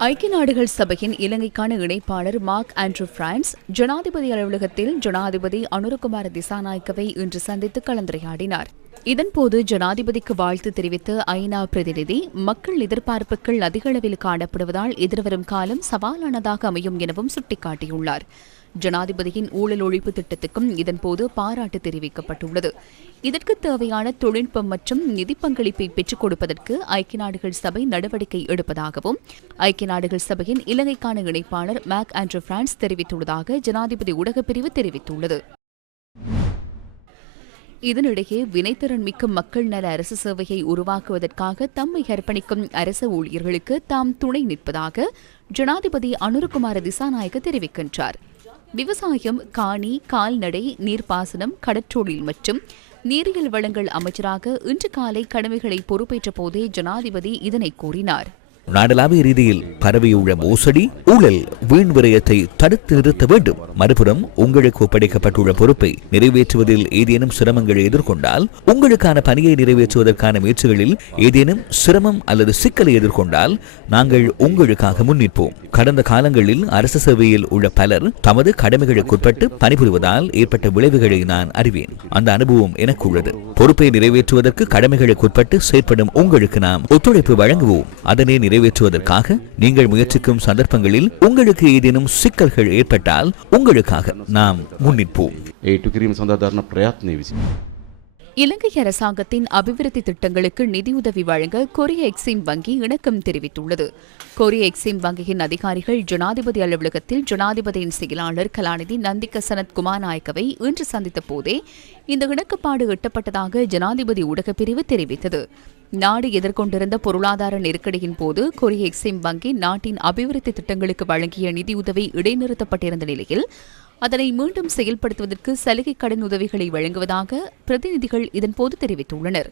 ஐக்கிய நாடுகள் சபையின் இலங்கைக்கான இணைப்பாளர் மார்க் ஆண்ட்ரூ பிரான்ஸ் ஜனாதிபதி அலுவலகத்தில் ஜனாதிபதி அனுரகுமார திசாநாயக்கவை இன்று சந்தித்து கலந்துரையாடினார். இதன்போது ஜனாதிபதிக்கு வாழ்த்து தெரிவித்த ஐநா பிரதிநிதி மக்கள் எதிர்பார்ப்புகள் அதிக அளவில் காணப்படுவதால் எதிர்வரும் காலம் சவாலானதாக அமையும் எனவும் சுட்டிக்காட்டியுள்ளார். ஜனாதிபதியின் ஊழல் ஒழிப்பு திட்டத்துக்கும் இதன்போது பாராட்டு தெரிவிக்கப்பட்டுள்ளது. இதற்கு தேவையான தொழில்நுட்பம் மற்றும் நிதி பங்களிப்பை பெற்றுக் கொடுப்பதற்கு ஐக்கிய நாடுகள் சபை நடவடிக்கை எடுப்பதாகவும் ஐக்கிய நாடுகள் சபையின் இலங்கைக்கான இணைப்பாளர் மேக் ஆண்ட்ரூ பிரான்ஸ் தெரிவித்துள்ளதாக ஜனாதிபதி ஊடகப்பிரிவு தெரிவித்துள்ளது. இதனிடையே வினைத்திறன் மிக்க மக்கள் நல அரசு சேவையை உருவாக்குவதற்காக தம்மை அர்ப்பணிக்கும் அரசு ஊழியர்களுக்கு தாம் துணை நிற்பதாக ஜனாதிபதி அனுரகுமார திசாநாயக்க தெரிவிக்கின்றார். விவசாயம் காணி கால்நடை நீர்ப்பாசனம் கடற்றொழில் மற்றும் நீரியல் வளங்கள் அமைச்சராக இன்று காலை கடமைகளை பொறுப்பேற்ற போதே ஜனாதிபதி இதனை கூறினார். நாடளாவிய ரீதியில் பரவியுள்ள மோசடி ஊழல் வீண் விரயத்தை தடுத்து நிறுத்த வேண்டும். மறுபுறம் உங்களுக்கு ஒப்படைக்கப்பட்டுள்ள பொறுப்பை நிறைவேற்றுவதில் ஏதேனும் சிரமங்களை எதிர்கொண்டால் உங்களுக்கான பணியை நிறைவேற்றுவதற்கான முயற்சிகளில் ஏதேனும் சிரமம் அல்லது சிக்கலை எதிர்கொண்டால் நாங்கள் உங்களுக்காக முன்னிற்போம். கடந்த காலங்களில் அரசு சேவையில் உள்ள பலர் தமது கடமைகளுக்குட்பட்டு பணிபுரிவதால் ஏற்பட்ட விளைவுகளை நான் அறிவேன். அந்த அனுபவம் எனக்கு உள்ளது பொறுப்பை நிறைவேற்றுவதற்கு கடமைகளுக்குட்பட்டு செயற்படும் உங்களுக்கு நாம் ஒத்துழைப்பு வழங்குவோம். அதனை நிறைவேற்றுவதற்காக நீங்கள் முயற்சிக்கும் சந்தர்ப்பங்களில் உங்களுக்கு ஏதேனும் சிக்கல்கள் ஏற்பட்டால் உங்களுக்காக நாம் முன்னிற்போம். இலங்கை அரசாங்கத்தின் அபிவிருத்தி திட்டங்களுக்கு நிதியுதவி வழங்க கொரிய எக்ஸிம் வங்கி இணக்கம் தெரிவித்துள்ளது. கொரிய எக்ஸிம் வங்கியின் அதிகாரிகள் ஜனாதிபதி அலுவலகத்தில் ஜனாதிபதியின் செயலாளர் கலாநிதி நந்திக சனத் குமாநாயக்கவை இன்று சந்தித்த போதே இந்த இணக்கப்பாடு எட்டப்பட்டதாக ஜனாதிபதி ஊடகப்பிரிவு தெரிவித்தது. நாடு எதிர்கொண்டிருந்த பொருளாதார நெருக்கடியின் போது கொரிய எக்ஸிம் வங்கி நாட்டின் அபிவிருத்தி திட்டங்களுக்கு வழங்கிய நிதியுதவி இடைநிறுத்தப்பட்டிருந்த நிலையில் அதனை மீண்டும் செயல்படுத்துவதற்கு சலுகை கடன் உதவிகளை வழங்குவதாக பிரதிநிதிகள் இதன்போது தெரிவித்துள்ளனர்.